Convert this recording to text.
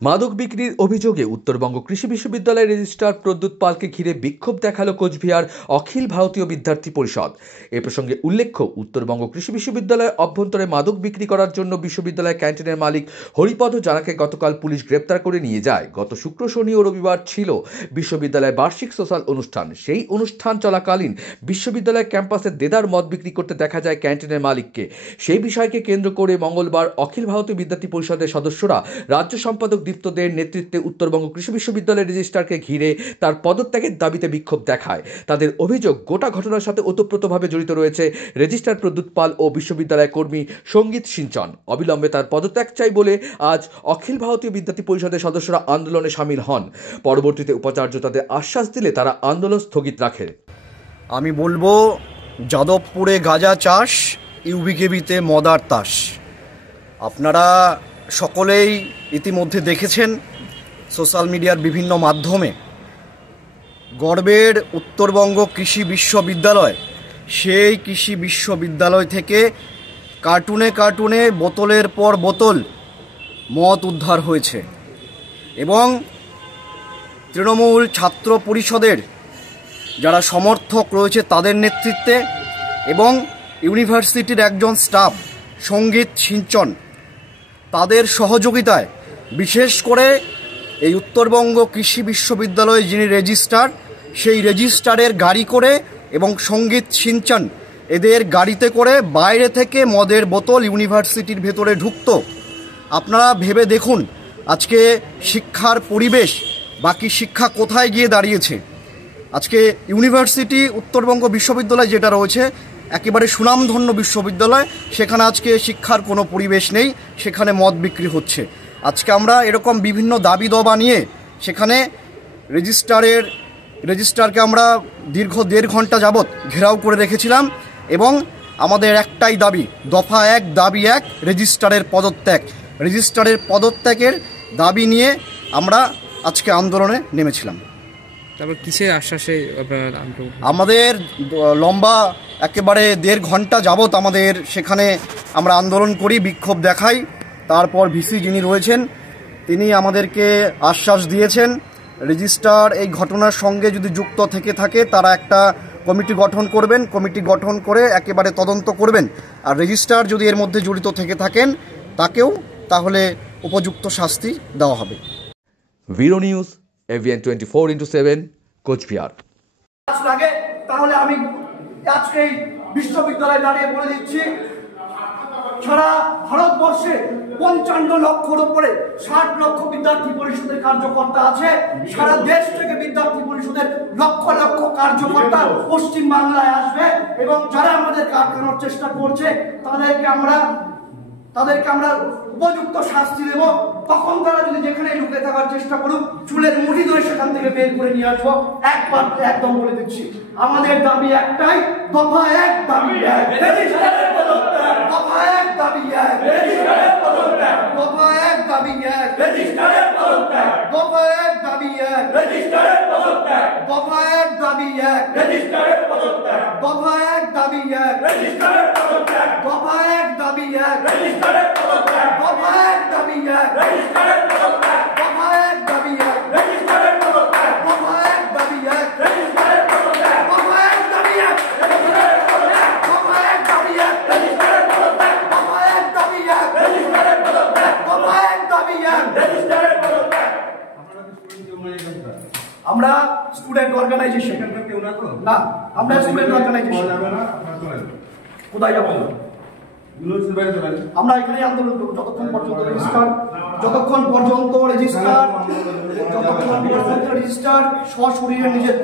মাদক বিক্রির অভিযোগে উত্তরবঙ্গ কৃষি বিশ্ববিদ্যালয়ের রেজিস্ট্রার প্রদ্যুৎ পালকে ঘিরে বিক্ষোভ দেখালো কোচবিহার অখিল ভারতীয় বিদ্যার্থী পরিষদ। এ প্রসঙ্গে উল্লেখ্য, উত্তরবঙ্গ কৃষি বিশ্ববিদ্যালয়ের অভ্যন্তরে মাদক বিক্রি করার জন্য বিশ্ববিদ্যালয় ক্যান্টিনের মালিক হরিপদ জানাকে গতকাল পুলিশ গ্রেপ্তার করে নিয়ে যায়। গত শুক্র, শনি ও রবিবার ছিল বিশ্ববিদ্যালয়ের বার্ষিক সোশ্যাল অনুষ্ঠান। সেই অনুষ্ঠান চলাকালীন বিশ্ববিদ্যালয় ক্যাম্পাসে দেদার মদ বিক্রি করতে দেখা যায় ক্যান্টিনের মালিককে। সেই বিষয়কে কেন্দ্র করে মঙ্গলবার অখিল ভারতীয় বিদ্যার্থী পরিষদের সদস্যরা রাজ্য সম্পাদক দীপ্ত দের নেতৃত্বে উত্তরবঙ্গ কৃষি বিশ্ববিদ্যালয়ের রেজিস্ট্রারকে ঘিরে তার পদত্যাগের দাবিতে বিক্ষোভ দেখায়। তাদের অভিযোগ, গোটা ঘটনার সাথে ওতপ্রোতভাবে জড়িত রয়েছে রেজিস্ট্রার প্রদ্যুৎ পাল ও বিশ্ববিদ্যালয় কর্মী সঙ্গীত সিঞ্চন। অবিলম্বে তার পদত্যাগ চাই বলে আজ অখিল ভারতীয় বিদ্যার্থী পরিষদের সদস্যরা আন্দোলনে সামিল হন। পরবর্তীতে উপাচার্য তাদের আশ্বাস দিলে তারা আন্দোলন স্থগিত রাখে। আমি বলবো, যাদবপুরে গাঁজা চাষ, ইউবিকেবিতে মদার তাস। আপনারা সকলেই ইতিমধ্যে দেখেছেন সোশ্যাল মিডিয়ার বিভিন্ন মাধ্যমে। গর্বের উত্তরবঙ্গ কৃষি বিশ্ববিদ্যালয়, সেই কৃষি বিশ্ববিদ্যালয় থেকে কার্টুনে কার্টুনে বোতলের পর বোতল মদ উদ্ধার হয়েছে এবং তৃণমূল ছাত্র পরিষদের যারা সমর্থক রয়েছে তাদের নেতৃত্বে এবং ইউনিভার্সিটির একজন স্টাফ সঙ্গীত সিঞ্চন তাদের সহযোগিতায়, বিশেষ করে এই উত্তরবঙ্গ কৃষি বিশ্ববিদ্যালয়ে যিনি রেজিস্ট্রার, সেই রেজিস্ট্রারের গাড়ি করে এবং সঙ্গীত সিঞ্চন এদের গাড়িতে করে বাইরে থেকে মদের বোতল ইউনিভার্সিটির ভেতরে ঢুকত। আপনারা ভেবে দেখুন আজকে শিক্ষার পরিবেশ, বাকি শিক্ষা কোথায় গিয়ে দাঁড়িয়েছে। আজকে ইউনিভার্সিটি উত্তরবঙ্গ বিশ্ববিদ্যালয় যেটা রয়েছে একেবারে সুনামধন্য বিশ্ববিদ্যালয়, সেখানে আজকে শিক্ষার কোনো পরিবেশ নেই, সেখানে মদ বিক্রি হচ্ছে। আজকে আমরা এরকম বিভিন্ন দাবি দাবা নিয়ে সেখানে রেজিস্ট্রারকে আমরা দীর্ঘ 1.5 ঘন্টা যাবৎ ঘেরাও করে রেখেছিলাম এবং আমাদের একটাই দাবি, দফা 1 দাবি 1, রেজিস্ট্রারের পদত্যাগ। রেজিস্ট্রারের পদত্যাগের দাবি নিয়ে আমরা আজকে আন্দোলনে নেমেছিলাম। তারপর কিসের আশ্বাসে আমাদের লম্বা একেবারে 1.5 ঘন্টা যাবৎ আমাদের সেখানে আমরা আন্দোলন করি, বিক্ষোভ দেখাই। তারপর ভিসি যিনি রয়েছেন তিনি আমাদেরকে আশ্বাস দিয়েছেন রেজিস্ট্রার এই ঘটনার সঙ্গে যদি যুক্ত থেকে থাকে তারা একটা কমিটি গঠন করবেন, কমিটি গঠন করে একেবারে তদন্ত করবেন, আর রেজিস্ট্রার যদি এর মধ্যে জড়িত থেকে থাকেন তাকেও তাহলে উপযুক্ত শাস্তি দেওয়া হবে। ভিরো নিউজ, AVN 24/7, কোচবিহার। লাগে তাহলে আমি আজকে বিশ্ববিদ্যালয়ে দাঁড়িয়ে বলে দিচ্ছি, সারা ভারতবর্ষে 55 লক্ষর উপরে 60 লক্ষ বিদ্যার্থী পরিষদের কার্যকর্তা আছে। সারা দেশ থেকে বিদ্যার্থী পরিষদের লক্ষ লক্ষ কার্যকর্তা পশ্চিম বাংলায় আসবে এবং যারা আমাদের আটকানোর চেষ্টা করছে তাদেরকে আমরা উপযুক্ত শাস্তি দেব। তখন তারা যদি যেখানে লুকিয়ে থাকার চেষ্টা করুক, চুলের মুঠি ধরে সেখান থেকে বের করে নিয়ে আসবো। একদম বলে দিচ্ছি, আমাদের দাবি একটাই, দফা 1 দাবি 1, দফা 1 দাবি 1, দফা 1 দাবি 1, দফা 1 দাবি 1, দফা 1 দাবি 1, দফা 1 দাবি 1, দফা 1 দাবি 1, দফা 1 দাবি 1, দফা 1 দাবি 1, দফা 1 দাবি 1, দফা 1 দাবি 1, দফা 1 দাবি 1, দফা 1 দাবি 1, দফা 1 দাবি 1। আমরা স্টুডেন্ট অর্গানাইজেশন না, আমরা স্টুডেন্ট অর্গানাইজেশন কোথায় যাবো? আমরা এখানে আন্দোলন করবো যতক্ষণ পর্যন্ত রেজিস্ট্রার সশরীরে নিজের